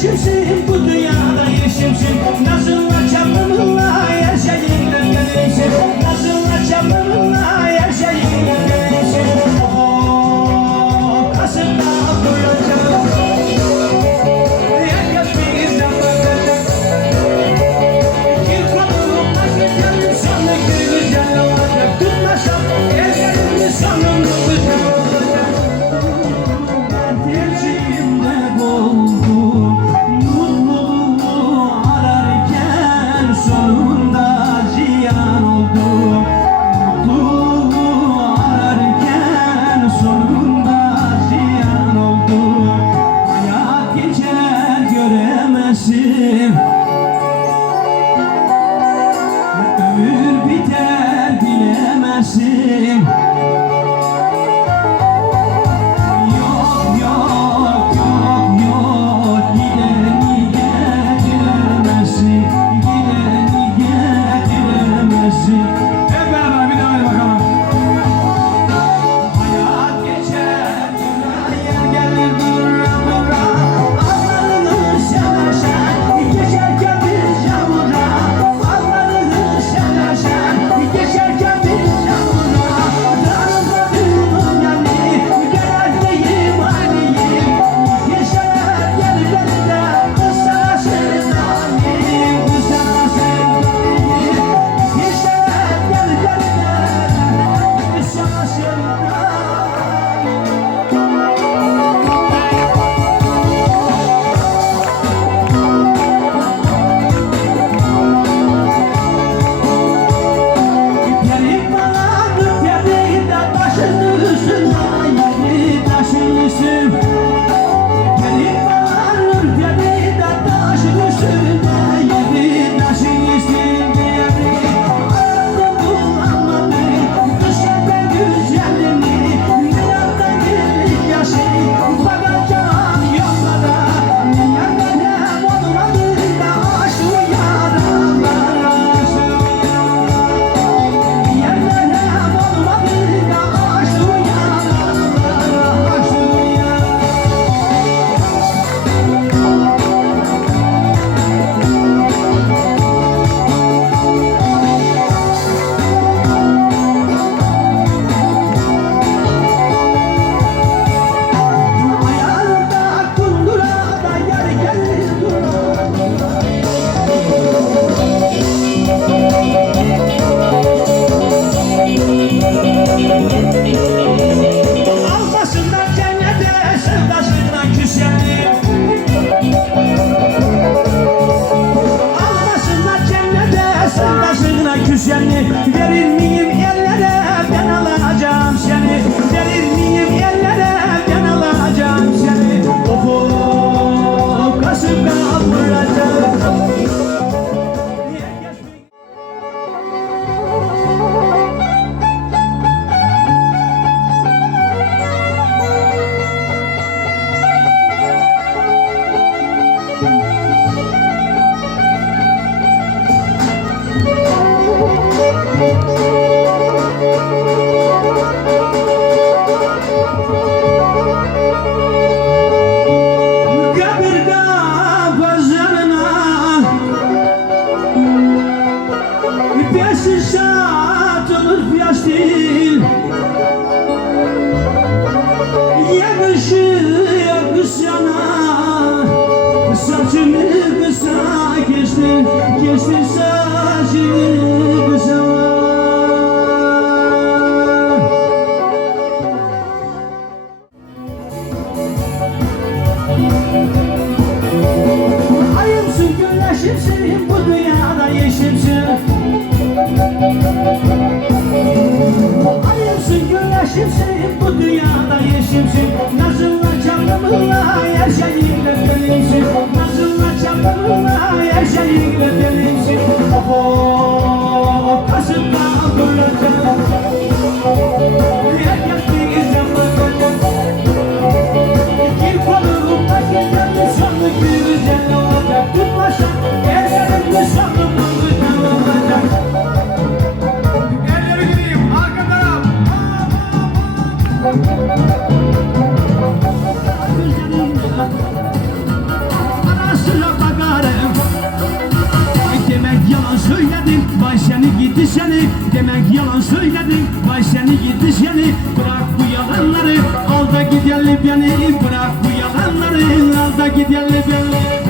Ayımsın güneşimsin Música küseni Verir miyim değil Yakışıyor kız yana. Saçını kısa kestin Kestin saçını kısa. Ayımsın güneşimsin bu dünyada yeşimsin Ayımsın güneşimsin bu dünyada yeşimsin. Nazınla canlımla her şeyinle benimsin Nazınla canlımla her şeyinle Vay seni gitti seni. Demek yalan söyledin Vay seni gitti seni. Bırak bu yalanları. Al da gidelim beni Bırak bu yalanları. Al da gidelim beni